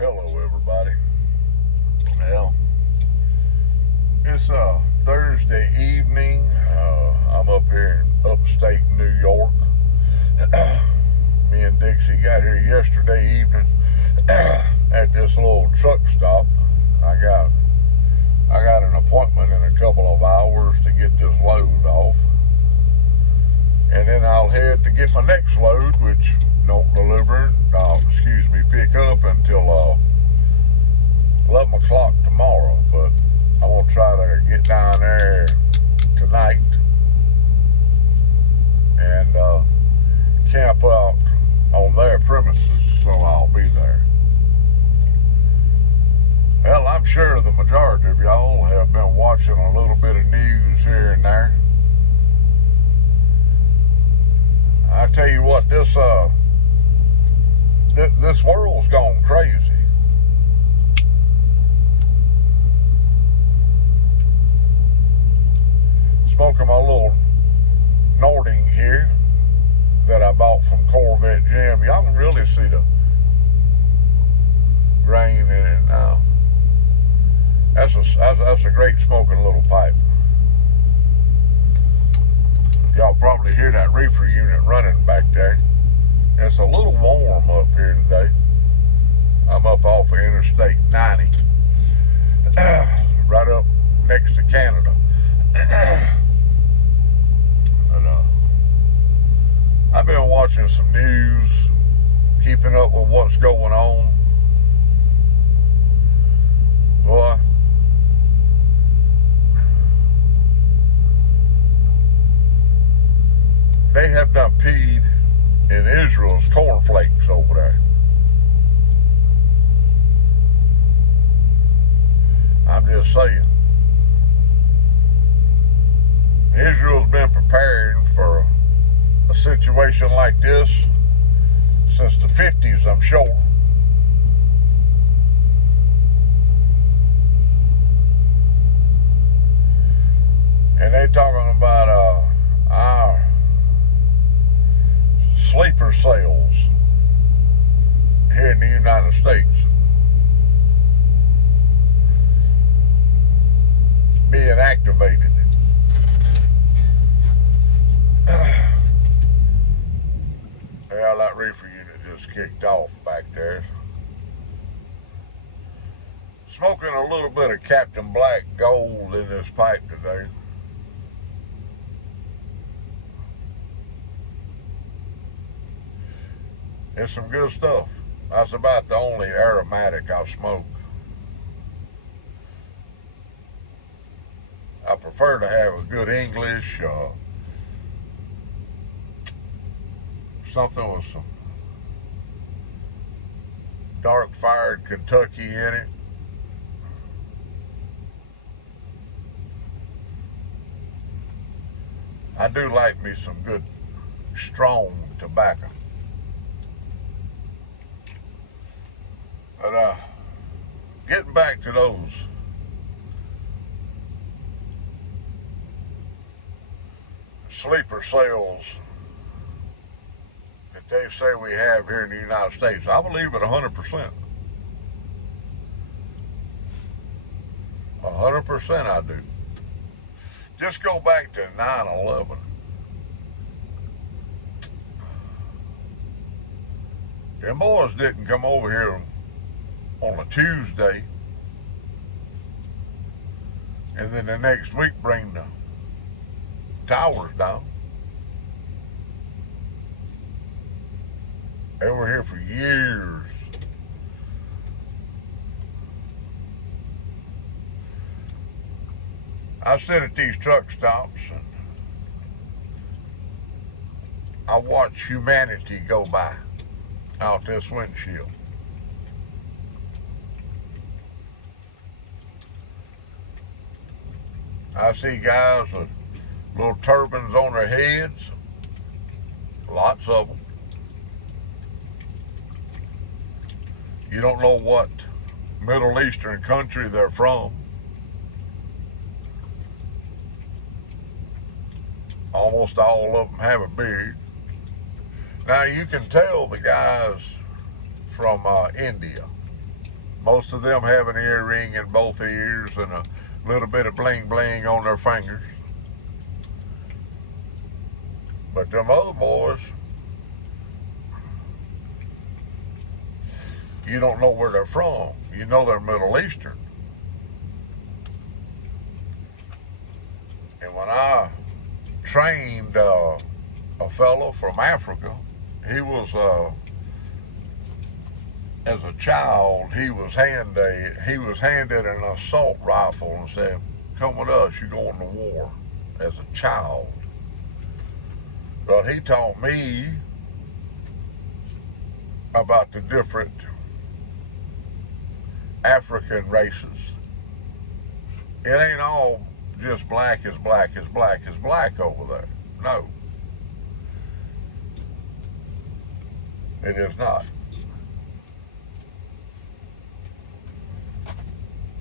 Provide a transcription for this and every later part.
Hello everybody. Well, it's Thursday evening. I'm up here in upstate New York. Me and Dixie got here yesterday evening at this little truck stop. I got an appointment in a couple of hours to get this load off. And then I'll head to get my next load, which don't pick up until 11 o'clock tomorrow. But I want to try to get down there tonight and camp out on their premises, so I'll be there. Well, I'm sure the majority of y'all have been watching a little bit of news here and there. I tell you what, this world's gone crazy. Smoking my little Nording here that I bought from Corvette Jim. Y'all can really see the grain in it now. That's a great smoking little pipe. Y'all probably hear that reefer unit running back there. It's a little warm up here today. I'm up off of Interstate 90, right up next to Canada. But, I've been watching some news, keeping up with what's going on. Boy, they have done peed in Israel's cornflakes over there. I'm just saying. Israel's been preparing for a situation like this since the 50s, I'm sure. And they talking about our sleeper cells here in the United States being activated. Well, that reefer unit just kicked off back there. Smoking a little bit of Captain Black Gold in this pipe today. It's some good stuff. That's about the only aromatic I smoke. I prefer to have a good English, something with some dark fired Kentucky in it. I do like me some good strong tobacco. But getting back to those sleeper cells that they say we have here in the United States, I believe it 100%. 100% I do. Just go back to 9/11. Them boys didn't come over here on a Tuesday and then the next week bring the towers down. They were here for years. I sit at these truck stops and I watch humanity go by out this windshield. I see guys with little turbans on their heads, lots of them. You don't know what Middle Eastern country they're from. Almost all of them have a beard. Now you can tell the guys from India Most of them have an earring in both ears and a little bit of bling bling on their fingers. But them other boys, you don't know where they're from. You know they're Middle Eastern. And when I trained a fellow from Africa, he was as a child, he was handed an assault rifle and said, "Come with us, you're going to war," as a child. But he taught me about the different African races. It ain't all just black is black is black is black over there. No. It is not.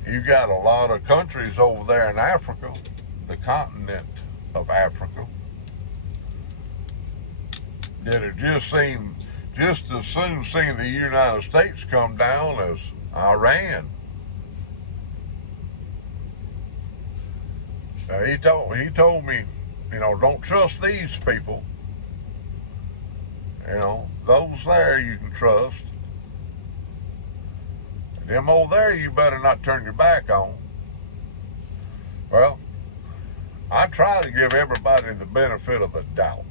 You got a lot of countries over there in Africa, the continent of Africa, that it just as soon seen the United States come down as Iran. He told me, don't trust these people. Those there you can trust. Them over there you better not turn your back on. Well, I try to give everybody the benefit of the doubt.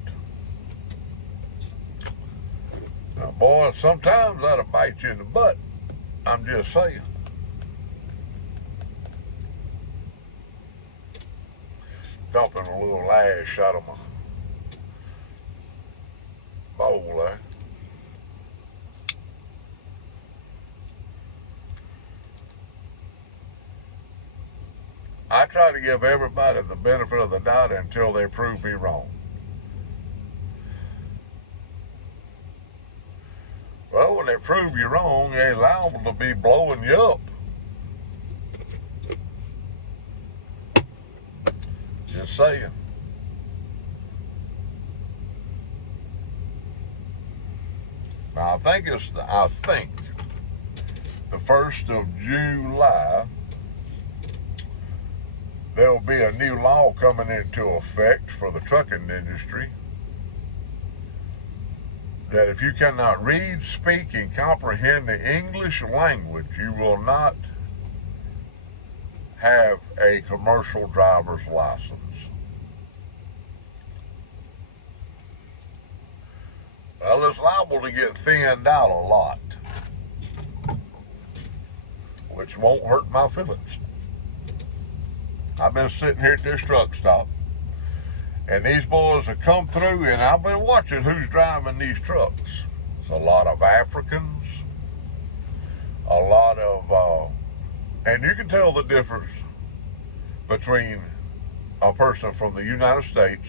Now, boy, sometimes that'll bite you in the butt. I'm just saying. Dumping a little ash out of my bowl there. I try to give everybody the benefit of the doubt until they prove me wrong. Well, when they prove you wrong, they're liable to be blowing you up. Just saying. Now, I think the 1st of July, there will be a new law coming into effect for the trucking industry that if you cannot read, speak, and comprehend the English language, you will not have a commercial driver's license. Well, it's liable to get thinned out a lot, which won't hurt my feelings. I've been sitting here at this truck stop, and these boys have come through, and I've been watching who's driving these trucks. It's a lot of Africans, a lot of, and you can tell the difference between a person from the United States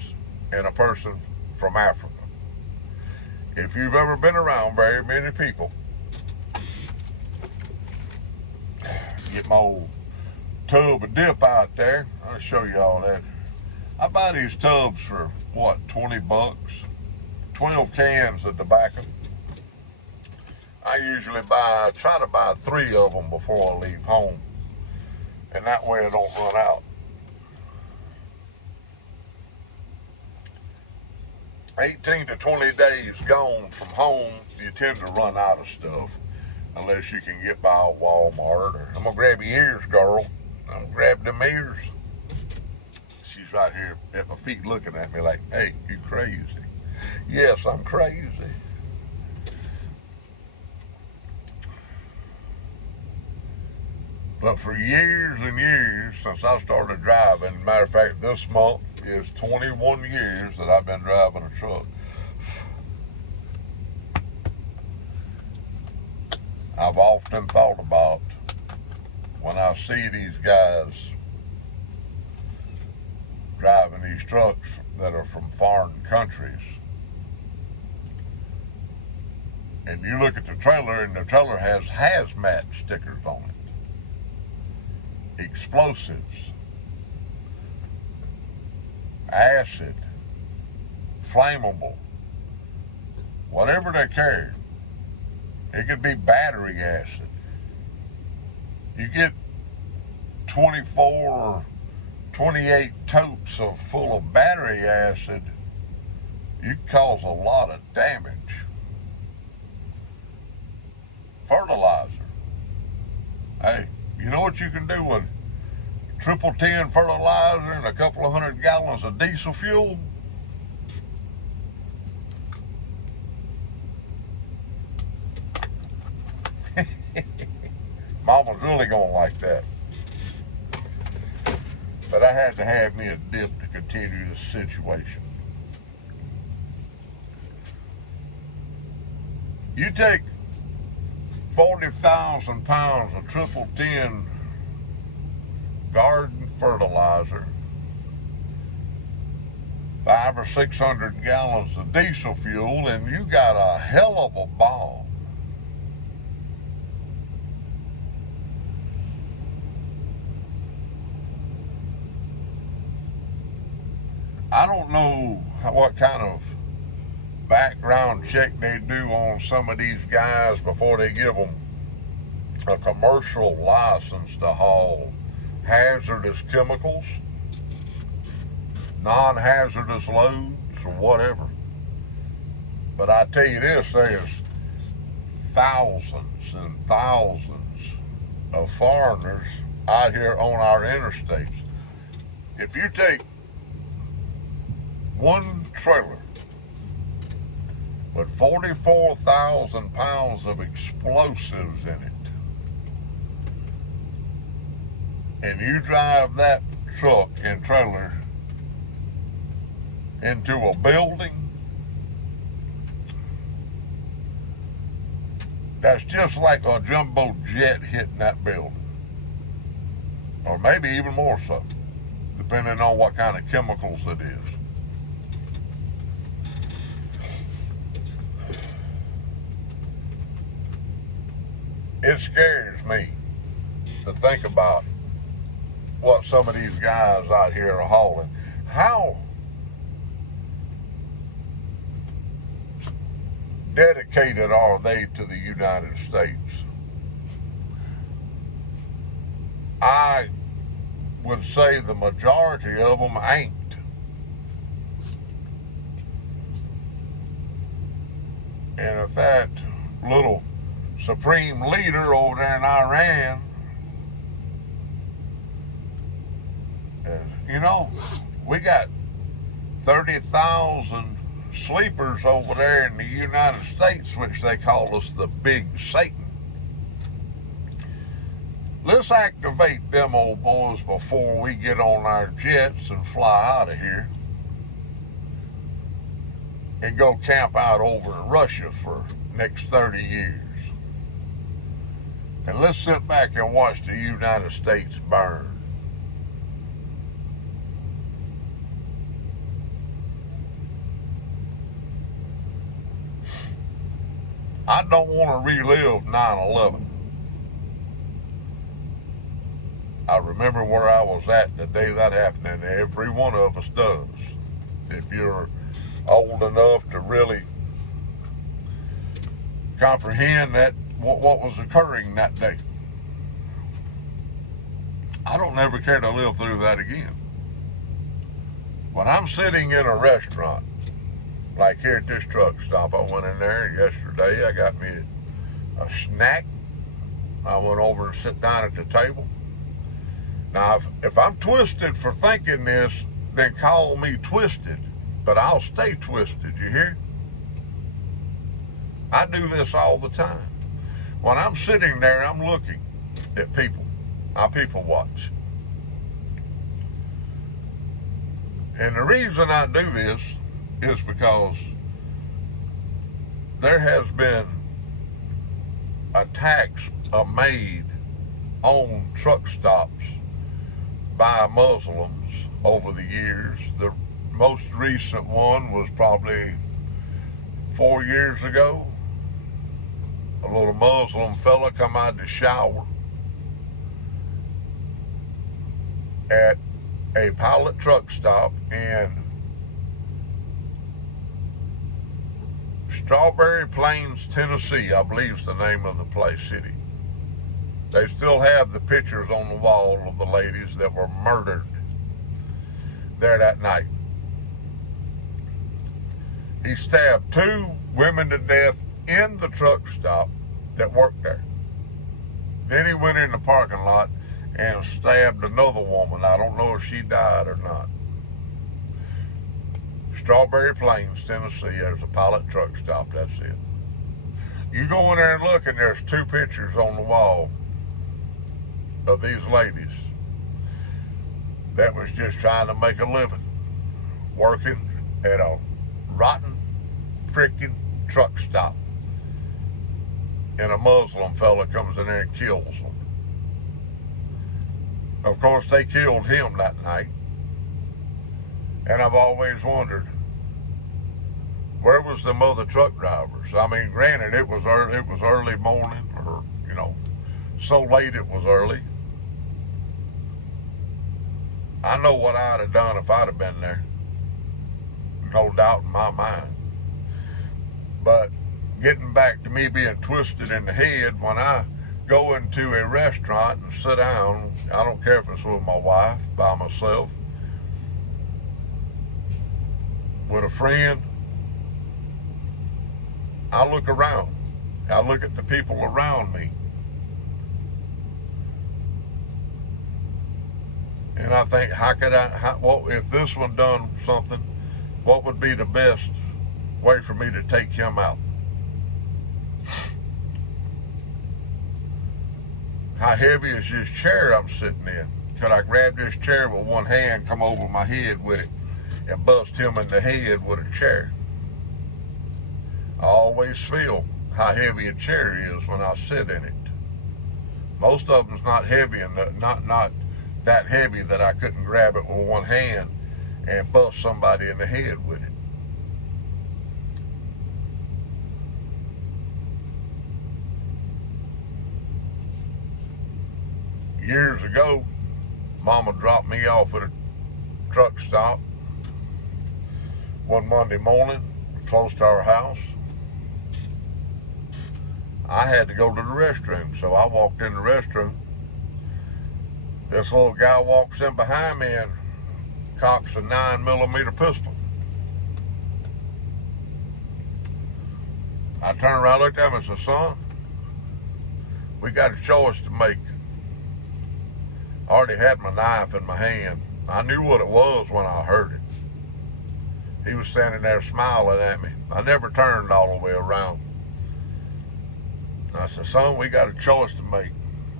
and a person from Africa. If you've ever been around very many people, get my old tub of dip out there. I'll show you all that. I buy these tubs for, $20? 12 cans of tobacco. I usually try to buy 3 of them before I leave home. And that way I don't run out. 18 to 20 days gone from home, you tend to run out of stuff. Unless you can get by a Walmart. Or, I'm going to grab your ears, girl. I'm going to grab them ears. She's right here at my feet looking at me like, "Hey, you crazy." Yes, I'm crazy. But for years and years, since I started driving, matter of fact, this month is 21 years that I've been driving a truck. I've often thought about when I see these guys driving these trucks that are from foreign countries, and you look at the trailer, and the trailer has hazmat stickers on it. Explosives, acid, flammable, whatever they carry. It could be battery acid. You get 24 or 28 totes of full of battery acid, you can cause a lot of damage. Fertilizer. Hey, you know what you can do with triple 10 fertilizer and a couple of 100 gallons of diesel fuel? Mama's really gonna like that. But I had to have me a dip to continue this situation. You take 40,000 pounds of triple 10 garden fertilizer, 500 or 600 gallons of diesel fuel, and you got a hell of a bomb. I don't know what kind of background check they do on some of these guys before they give them a commercial license to haul hazardous chemicals, non-hazardous loads, or whatever. But I tell you this, there's thousands and thousands of foreigners out here on our interstates. If you take one trailer with 44,000 pounds of explosives in it, and you drive that truck and trailer into a building, that's just like a jumbo jet hitting that building. Or maybe even more so, depending on what kind of chemicals it is. It scares me to think about what some of these guys out here are hauling. How dedicated are they to the United States? I would say the majority of them ain't. And if that little supreme leader over there in Iran, you know, we got 30,000 sleepers over there in the United States, which they call us the Big Satan. Let's activate them old boys before we get on our jets and fly out of here and go camp out over in Russia for the next 30 years. And let's sit back and watch the United States burn. I don't want to relive 9/11. I remember where I was at the day that happened, and every one of us does. If you're old enough to really comprehend that what was occurring that day. I don't ever care to live through that again. When I'm sitting in a restaurant, like here at this truck stop, I went in there yesterday, I got me a snack. I went over and sit down at the table. Now, if I'm twisted for thinking this, then call me twisted, but I'll stay twisted, you hear? I do this all the time. When I'm sitting there, I'm looking at people. I people watch. And the reason I do this is because there has been attacks made on truck stops by Muslims over the years. The most recent one was probably 4 years ago. A little Muslim fella come out to shower at a Pilot truck stop in Strawberry Plains, Tennessee, I believe is the name of the place, city. They still have the pictures on the wall of the ladies that were murdered there that night. He stabbed 2 women to death in the truck stop that worked there. Then he went in the parking lot and stabbed another woman. I don't know if she died or not. Strawberry Plains, Tennessee, there's a Pilot truck stop, that's it. You go in there and look, and there's 2 pictures on the wall of these ladies that was just trying to make a living, working at a rotten freaking truck stop. And a Muslim fella comes in there and kills them. Of course, they killed him that night. And I've always wondered, where was them other truck drivers? I mean, granted, it was early morning, or, you know, so late it was early. I know what I'd have done if I'd have been there. No doubt in my mind. But getting back to me being twisted in the head, when I go into a restaurant and sit down, I don't care if it's with my wife, by myself, with a friend, I look around. I look at the people around me. And I think, if this one done something, what would be the best way for me to take him out? How heavy is this chair I'm sitting in? Could I grab this chair with one hand, come over my head with it, and bust him in the head with a chair? I always feel how heavy a chair is when I sit in it. Most of them's not heavy, and not that heavy that I couldn't grab it with one hand and bust somebody in the head with it. Years ago, Mama dropped me off at a truck stop one Monday morning, close to our house. I had to go to the restroom, so I walked in the restroom. This little guy walks in behind me and cocks a 9mm pistol. I turned around, looked at him and said, "Son, we got a choice to make." I already had my knife in my hand. I knew what it was when I heard it. He was standing there smiling at me. I never turned all the way around. I said, "Son, we got a choice to make.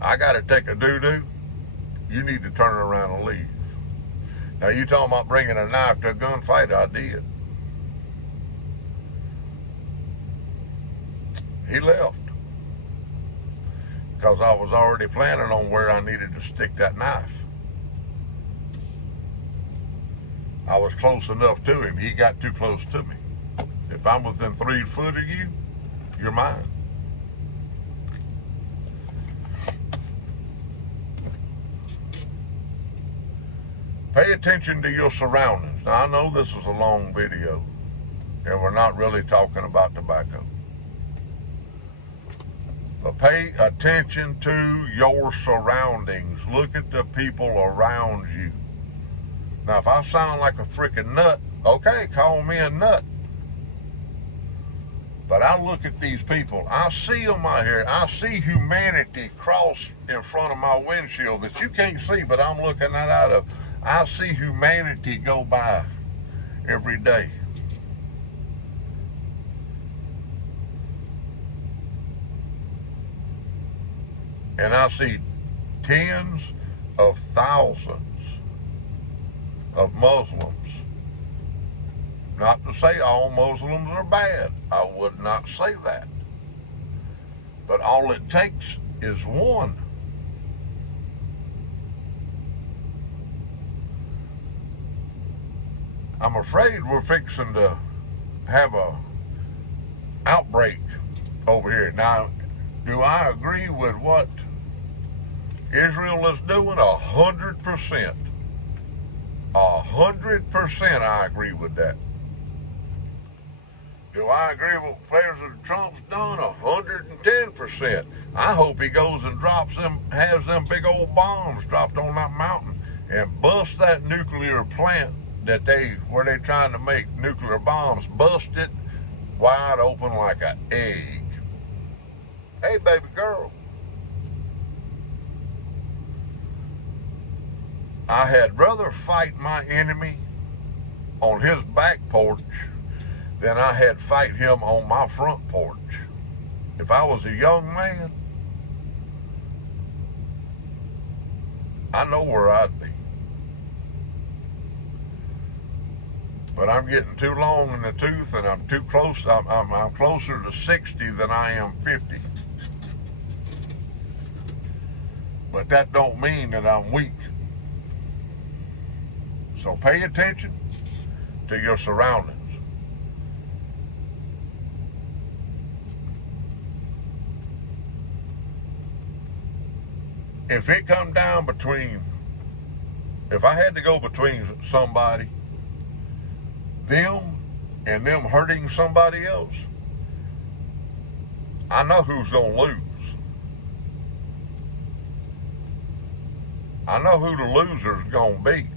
I got to take a doo-doo. You need to turn around and leave." Now, you talking about bringing a knife to a gunfight? I did. He left, because I was already planning on where I needed to stick that knife. I was close enough to him. He got too close to me. If I'm within 3 foot of you, you're mine. Pay attention to your surroundings. Now, I know this is a long video, and we're not really talking about tobacco. But pay attention to your surroundings. Look at the people around you. Now, if I sound like a freaking nut, okay, call me a nut. But I look at these people. I see them out here. I see humanity cross in front of my windshield that you can't see, but I'm looking at out of. I see humanity go by every day. And I see tens of thousands of Muslims. Not to say all Muslims are bad. I would not say that. But all it takes is one. I'm afraid we're fixing to have a outbreak over here. Now, do I agree with what Israel is doing? 100%. 100% I agree with that. Do I agree with what President Trump's done? 110%. I hope he goes and has them big old bombs dropped on that mountain and bust that nuclear plant where they trying to make nuclear bombs, bust it wide open like an egg. Hey, baby girl. I had rather fight my enemy on his back porch than I had fight him on my front porch. If I was a young man, I know where I'd be. But I'm getting too long in the tooth, and I'm too close. I'm closer to 60 than I am 50. But that don't mean that I'm weak. So pay attention to your surroundings. If it come down if I had to go between somebody, them and them hurting somebody else, I know who's going to lose. I know who the loser's going to be.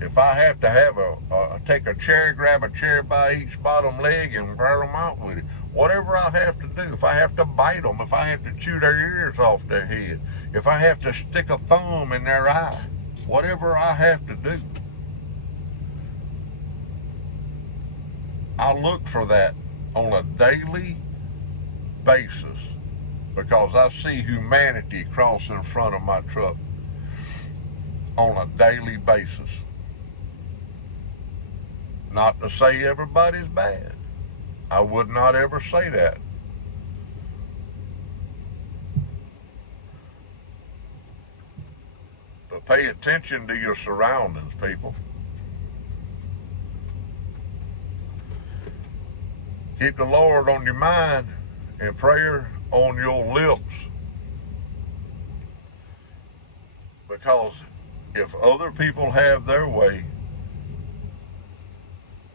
If I have to take a chair, grab a chair by each bottom leg and wear them out with it, whatever I have to do, if I have to bite them, if I have to chew their ears off their head, if I have to stick a thumb in their eye, whatever I have to do, I look for that on a daily basis because I see humanity cross in front of my truck on a daily basis. Not to say everybody's bad. I would not ever say that. But pay attention to your surroundings, people. Keep the Lord on your mind and prayer on your lips. Because if other people have their way,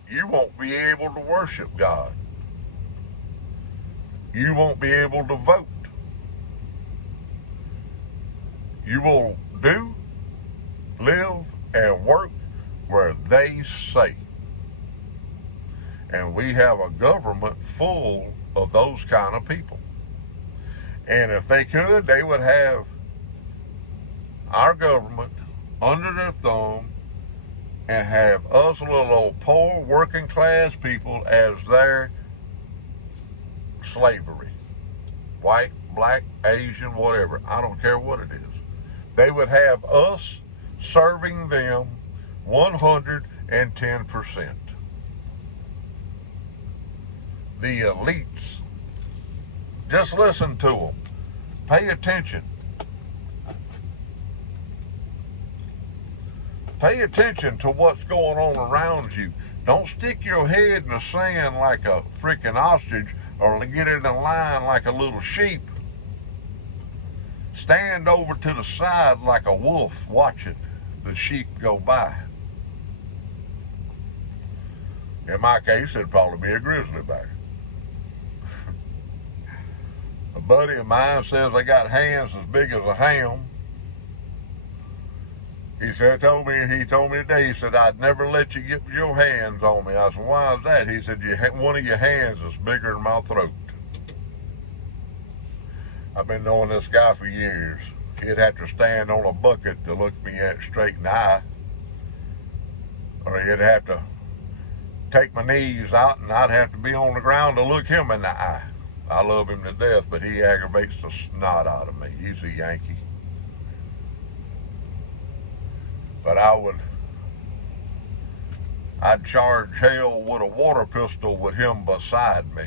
you won't be able to worship God. You won't be able to vote. You will do, live, and work where they say. And we have a government full of those kind of people. And if they could, they would have our government under their thumb and have us little old poor working class people as their slavery. White, black, Asian, whatever. I don't care what it is. They would have us serving them 110%. The elites. Just listen to them. Pay attention. Pay attention to what's going on around you. Don't stick your head in the sand like a freaking ostrich or get in a line like a little sheep. Stand over to the side like a wolf watching the sheep go by. In my case, it'd probably be a grizzly bear. A buddy of mine says I got hands as big as a ham. He told me today, he said, I'd never let you get your hands on me. I said, why is that? He said, one of your hands is bigger than my throat. I've been knowing this guy for years. He'd have to stand on a bucket to look me straight in the eye. Or he'd have to take my knees out and I'd have to be on the ground to look him in the eye. I love him to death, but he aggravates the snot out of me. He's a Yankee. But I'd charge hell with a water pistol with him beside me.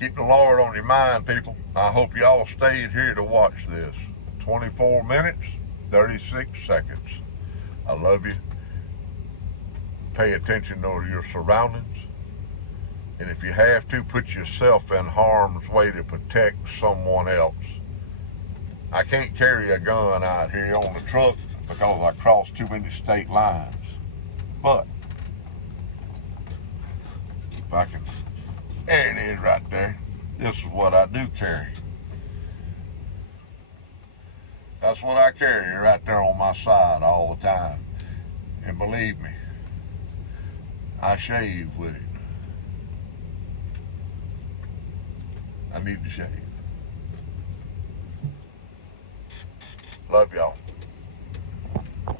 Keep the Lord on your mind, people. I hope y'all stayed here to watch this. 24 minutes, 36 seconds. I love you. Pay attention to your surroundings. And if you have to, put yourself in harm's way to protect someone else. I can't carry a gun out here on the truck because I cross too many state lines. But if I can, there it is right there. This is what I do carry. That's what I carry right there on my side all the time. And believe me, I shave with it. I need to shave. Love y'all.